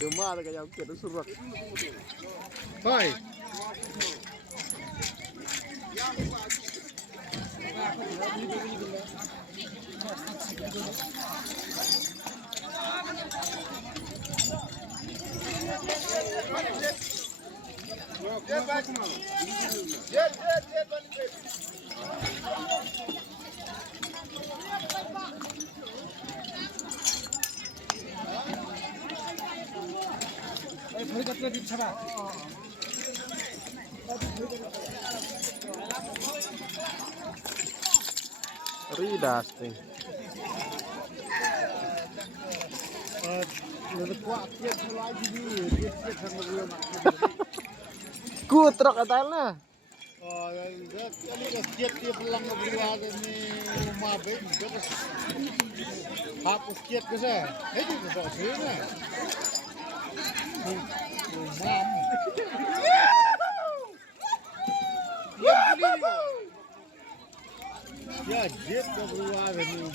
Gimana kayak kita surat. Hai. Ridas nih. Kutrok katanya. Hapus kiat ke saya. Itu bisa sini. Ya, jet ke keluar ini.